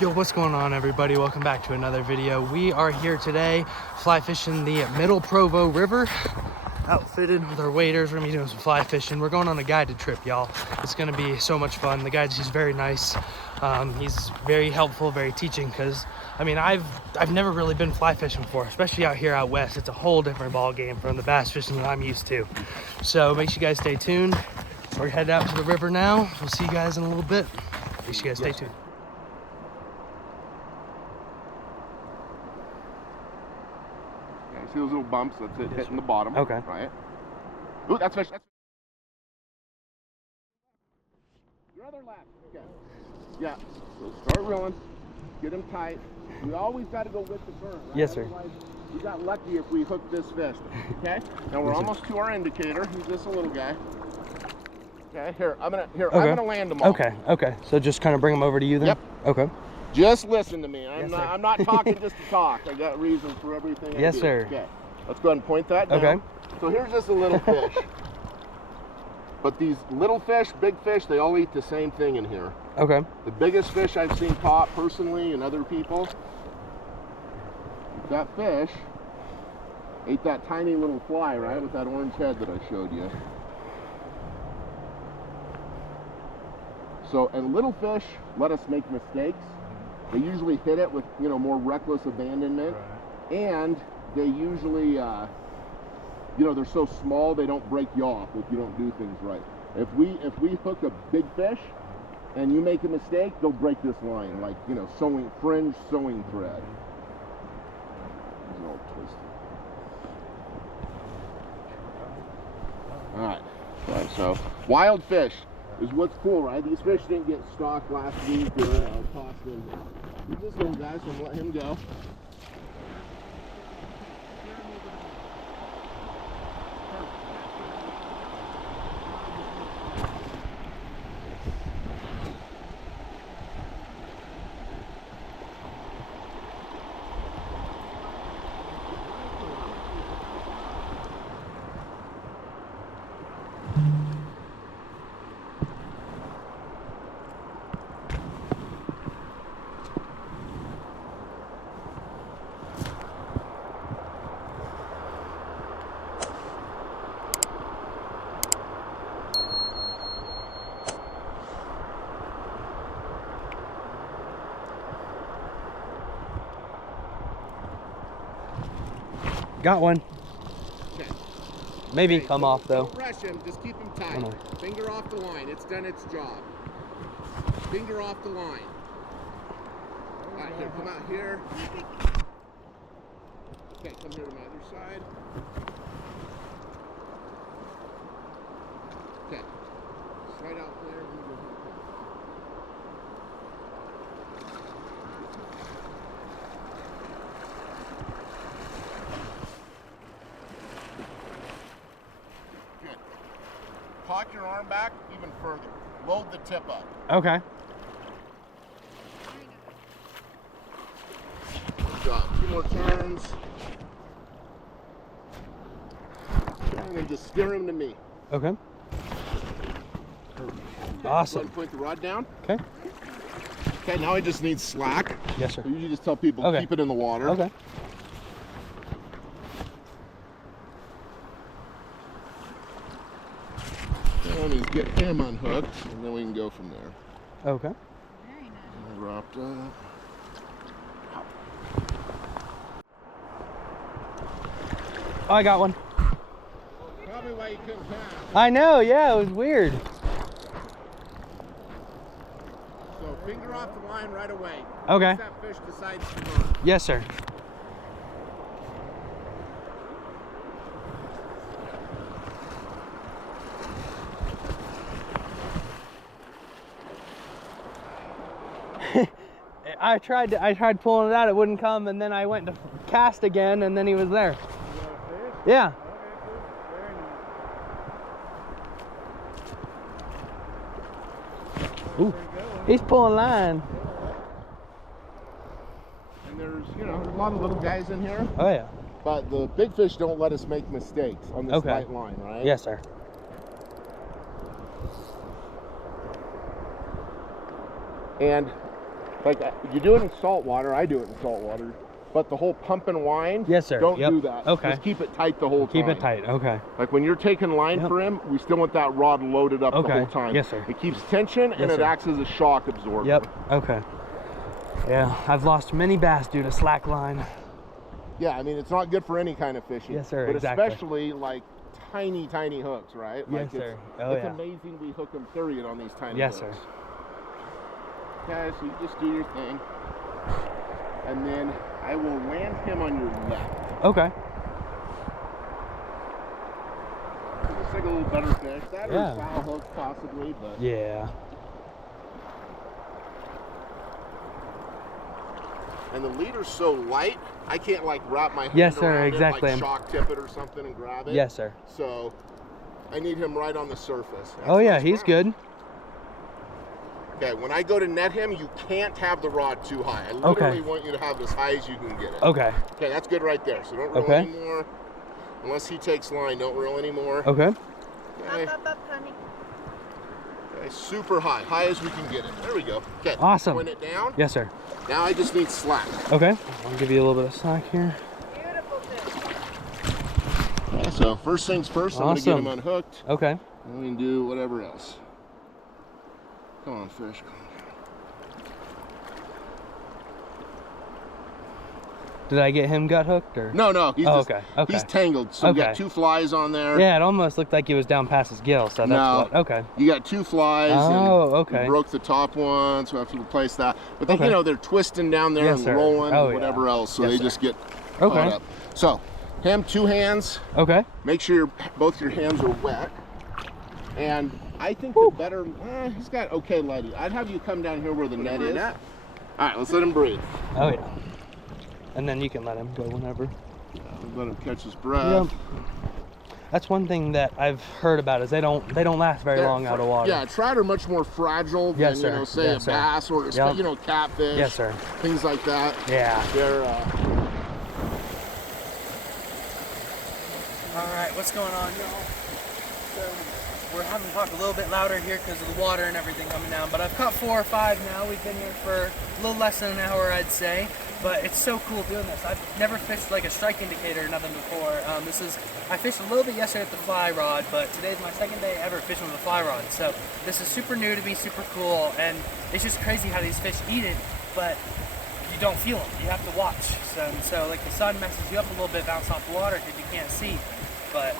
Yo, what's going on, everybody? Welcome back to another video. We are here today fly fishing the Middle Provo River, outfitted with our waders. We're gonna be doing some fly fishing. We're going on a guided trip, y'all. It's gonna be so much fun. The guide, he's very nice. He's very helpful, very teaching, because I mean, I've never really been fly fishing before, especially out here out west. It's a whole different ball game from the bass fishing that I'm used to. So make sure you guys stay tuned. We're headed out to the river now. We'll see you guys in a little bit. Make sure you guys stay tuned. See those little bumps? That's it, hitting the bottom. Okay. Right. Ooh, that's fish. That's... Your other lap. Okay. Yeah. So start reeling. Get them tight. We always got to go with the current, right? Yes, sir. Otherwise, we got lucky if we hooked this fish. Okay. Now we're almost to our indicator. He's just a little guy. Okay. Here, I'm gonna land them all. Okay. Okay. So just kind of bring them over to you then. Yep. Okay. Just listen to me. Yes, I'm not talking just to talk. I got reasons for everything. Yes, I do. sir. Okay. Let's go ahead and point that down. Okay. So here's just a little fish. But these little fish, big fish, they all eat the same thing in here. Okay. The biggest fish I've seen caught personally and other people, that fish ate that tiny little fly, right, with that orange head that I showed you. So, and little fish let us make mistakes. They usually hit it with, you know, more reckless abandonment, right. And they usually, you know, they're so small they don't break you off if you don't do things right. If we hook a big fish and you make a mistake, they'll break this line, like, you know, fringe sewing thread. It's all twisted. All right. So wild fish is what's cool, right? These fish didn't get stocked last week or tossed in here. He's this little guy, so I'm gonna let him go. Got one. Okay. Maybe Okay, come off though. Don't rush him, just keep him tight. Finger off the line, it's done its job. Finger off the line. All right, here, come out here. Okay, come here to my other side. Okay, it's right out there. Cock your arm back even further. Load the tip up. Okay. Good job. 2 more turns. And then just steer him to me. Okay. Awesome. Go ahead and point the rod down. Okay. Okay, now I just need slack. Yes, sir. I usually just tell people keep it in the water. Okay. Let me get him unhooked, and then we can go from there. Okay. Very nice. Dropped up. Oh, I got one. Probably why you couldn't pass. I know, yeah, it was weird. So finger off the line right away. Okay. Once that fish decides to run. Yes, sir. I tried pulling it out, it wouldn't come, and then I went to cast again, and then he was there. Yeah. Ooh, he's pulling line. And there's, you know, there's a lot of little guys in here. Oh yeah. But the big fish don't let us make mistakes on this light line, right? Yes, sir. And Like you do it in salt water, I do it in salt water, but the whole pump and wind, yes, sir. Don't do that. Okay. Just keep it tight the whole time. Keep it tight. Okay. Like when you're taking line for him, we still want that rod loaded up the whole time. Yes, sir. It keeps tension and it acts as a shock absorber. Yep. Okay. Yeah, I've lost many bass due to slack line. Yeah, I mean it's not good for any kind of fishing. Yes, sir. But exactly. especially like tiny hooks, right? Like Yes, sir. It's amazing we hook them period on these tiny hooks. Yes, sir. Okay, so you just do your thing, and then I will land him on your left. Okay. So just like a little better fish. That or a foul hook possibly, but yeah. And the leader's so light, I can't like wrap my hand yes, sir, around exactly. it, like shock tip it or something and grab it. Yes, sir. So I need him right on the surface. That's oh yeah, he's good. Okay, when I go to net him, you can't have the rod too high. I literally want you to have it as high as you can get it. Okay. Okay, that's good right there. So don't reel anymore. Unless he takes line, don't reel anymore. Okay. Okay. Up, honey. Okay, super high. High as we can get it. There we go. Okay. Awesome. Point it down. Yes, sir. Now I just need slack. Okay. I'll give you a little bit of slack here. Beautiful fish. Okay, so first things first, I'm going to get him unhooked. Okay. And we can do whatever else. Come on, fish. Did I get him gut hooked or? No, he's okay. He's tangled. So we got 2 flies on there. Yeah, it almost looked like he was down past his gill, so that's what. Okay. You got 2 flies. Okay. We broke the top one, so we have to replace that. But then, you know, they're twisting down there and rolling and whatever else, so they just get caught up. So, him 2 hands. Okay. Make sure both your hands are wet. And I think the better, he's got okay lighting. I'd have you come down here where the net is. All right, let's let him breathe. Oh yeah. And then you can let him go whenever. Let him catch his breath. Yep. That's one thing that I've heard about is they don't last very long out of water. Yeah, trout are much more fragile than you know, say a bass or you know, catfish. Yes, sir. Things like that. Yeah. They're. All right, what's going on, y'all? So we're having to talk a little bit louder here because of the water and everything coming down. But I've caught 4 or 5 now. We've been here for a little less than an hour, I'd say. But it's so cool doing this. I've never fished like a strike indicator or nothing before. I fished a little bit yesterday with the fly rod, but today's my 2nd day ever fishing with a fly rod. So this is super new to me, super cool, and it's just crazy how these fish eat it, but you don't feel them. You have to watch. So like the sun messes you up a little bit, bounce off the water because you can't see. But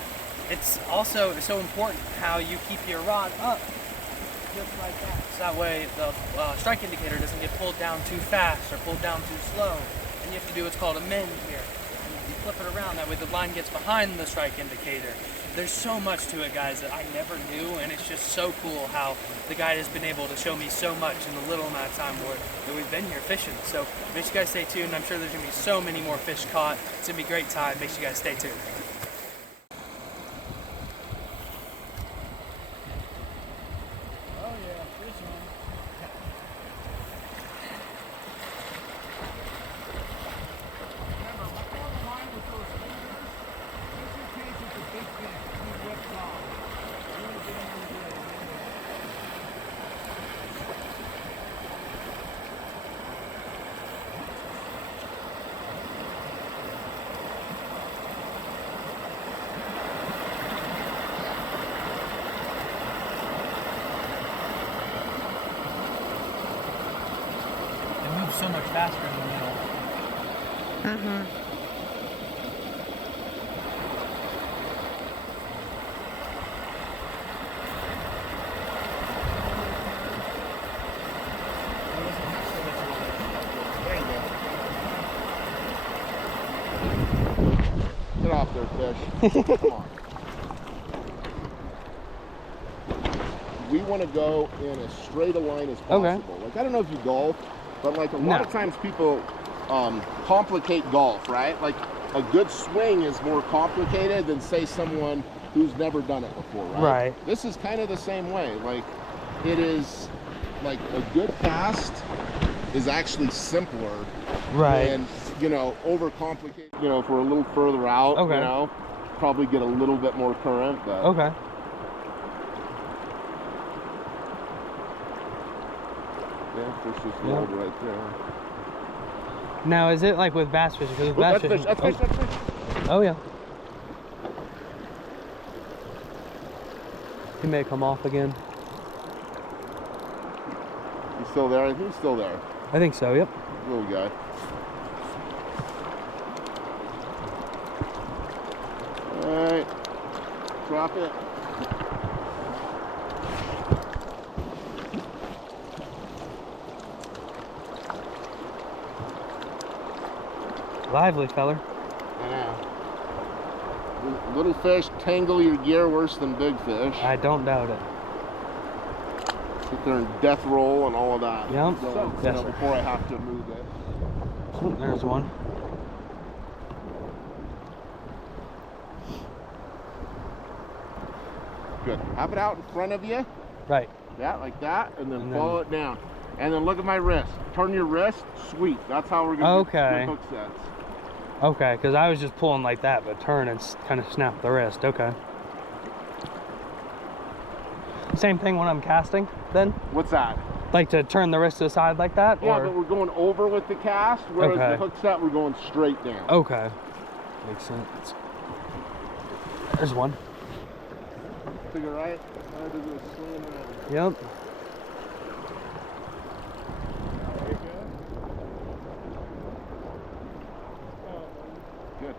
it's also so important how you keep your rod up just like that. So that way the strike indicator doesn't get pulled down too fast or pulled down too slow. And you have to do what's called a mend here. And you flip it around, that way the line gets behind the strike indicator. There's so much to it, guys, that I never knew, and it's just so cool how the guide has been able to show me so much in the little amount of time that we've been here fishing. So make sure you guys stay tuned. I'm sure there's going to be so many more fish caught. It's going to be a great time. Make sure you guys stay tuned. So much faster in the middle. Get off there, fish. Come on. We want to go in as straight a line as possible. Okay. Like, I don't know if you golf, but like a lot of times people complicate golf, right? Like a good swing is more complicated than say someone who's never done it before, right? Right. This is kind of the same way. Like it is like a good cast is actually simpler. Right. And you know, overcomplicate. You know, if we're a little further out, you know, probably get a little bit more current. But okay. Yeah. fish just rolled right there. Now, is it like with bass fishing? Because with bass That's fish, fishing, that's fish, that's fish. oh yeah. He may come off again. He's still there? I think he's still there. I think so, yep. Little guy. Alright. Drop it. Lively feller. I know. Little fish tangle your gear worse than big fish. I don't doubt it. Sit there and death roll and all of that. Yep. So, Yes, sir. before I have to move it. Oh, there's one. Good. Have it out in front of you. Right. Yeah, like that, and then follow it down. And then look at my wrist. Turn your wrist, sweep. That's how we're going to do hook sets. Okay, because I was just pulling like that, but turn and kind of snap the wrist. Okay. Same thing when I'm casting, then? What's that? Like to turn the wrist to the side like that? Yeah, or? but we're going over with the cast, whereas the hook set, we're going straight down. Okay. Makes sense. There's one. Figure right? Or does it swing around? Yep. Good.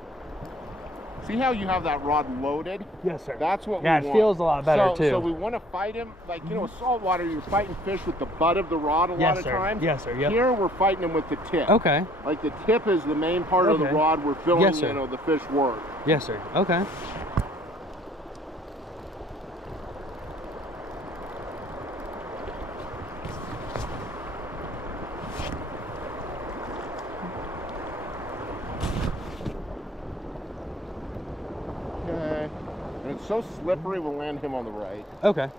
See how you have that rod loaded? Yes, sir. That's what we want. want. Yeah, it feels a lot better, too. So we want to fight him, like, you know, saltwater, you're fighting fish with the butt of the rod a lot of times. Yes, sir. Yep. Here, we're fighting them with the tip. Okay. Like, the tip is the main part of the rod. We're filling, you know, the fish work. Yes, sir. Okay. And it's so slippery, we'll land him on the right. Okay.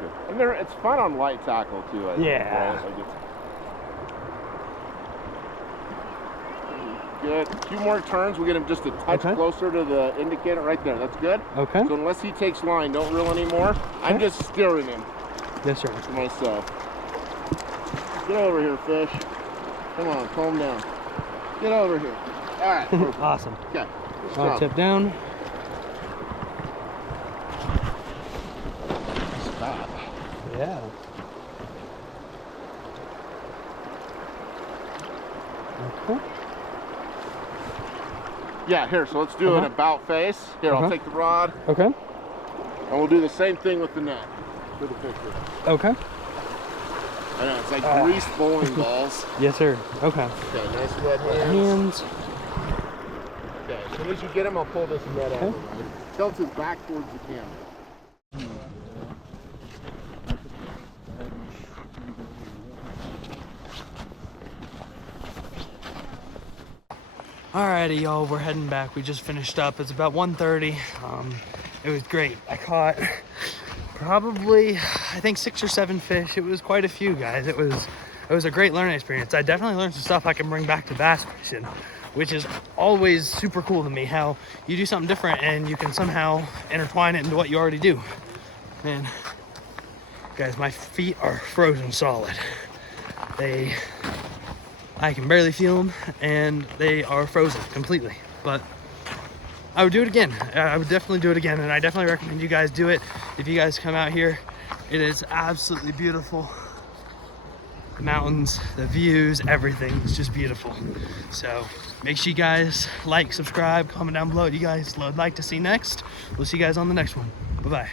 Good. And it's fun on light tackle too, I think, right? Good. A few more turns, we get him just a touch closer to the indicator right there. That's good. Okay. So unless he takes line, don't reel anymore. I'm just steering him. Yes, sir. To myself. Get over here, fish. Come on, calm down. Get over here. All right. Awesome. Okay. I'll tip down. Stop. Yeah. Okay. Yeah, here, so let's do an about face. Here, I'll take the rod. Okay. And we'll do the same thing with the net. For the picture. Okay. I know, it's like greased bowling balls. Yes, sir. Okay. Okay, nice wet hands. Okay, as soon as you get him, I'll pull this net out. Tilt his back towards the camera. Alrighty, y'all, we're heading back. We just finished up. It's about 1:30. It was great. I caught probably, I think 6 or 7 fish. It was quite a few, guys. It was a great learning experience. I definitely learned some stuff I can bring back to bass fishing, which is always super cool to me, how you do something different and you can somehow intertwine it into what you already do. And guys, my feet are frozen solid. I can barely feel them, and they are frozen completely. But I would do it again. I would definitely do it again, and I definitely recommend you guys do it. If you guys come out here, it is absolutely beautiful. The mountains, the views, everything is just beautiful. So make sure you guys like, subscribe, comment down below what you guys would like to see next. We'll see you guys on the next one. Bye-bye.